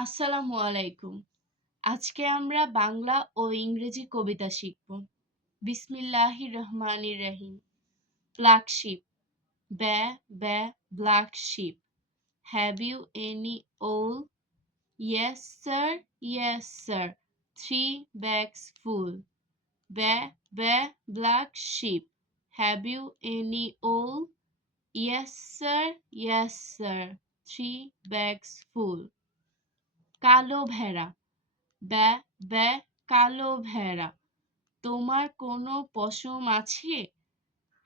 আসসালামু আলাইকুম। আজকে আমরা বাংলা ও ইংরেজি কবিতা শিখব। বিসমিল্লাহির রহমানির রহিম। Black sheep. Baa baa black sheep. Have you any wool? Yes sir, yes sir. 3 bags full. Ba ba black sheep. Have you any wool? Yes sir, yes sir. 3 bags full. কালো ভেড়া। ব্যা ব্যা কালো ভেড়া। তোমার কোনো পশম আছে?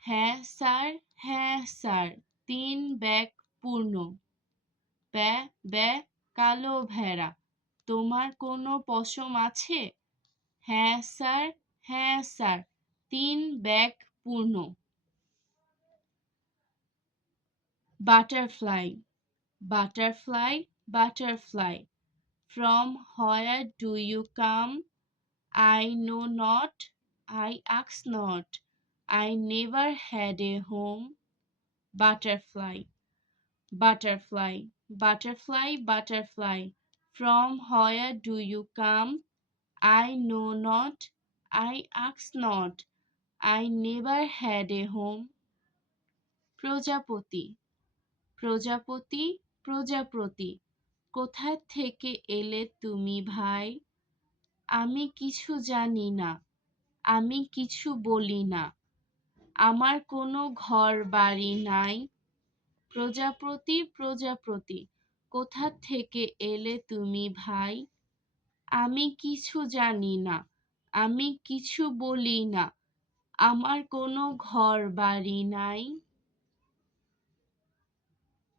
হ্যাঁ স্যার, হ্যাঁ স্যার। 3 ব্যাগ পূর্ণ। ব্যা ব্যা কালো ভেড়া। তোমার কোনো পশম আছে? হ্যাঁ স্যার, হ্যাঁ স্যার। 3 ব্যাগ পূর্ণ। Butterfly. Butterfly, butterfly. From where do you come? I know not, I ask not, I never had a home. Butterfly, butterfly, butterfly, butterfly. From where do you come? I know not, I ask not, I never had a home. প্রজাপতি, প্রজাপতি, প্রজাপতি। কোথা থেকে এলে তুমি ভাই? আমি কিছু জানি না, আমি কিছু বলি না, আমার কোনো ঘর বাড়ি নাই। প্রজাপতি, প্রজাপতি, কোথা থেকে এলে তুমি ভাই? আমি কিছু জানি না, আমি কিছু বলি না, আমার কোনো ঘর বাড়ি নাই।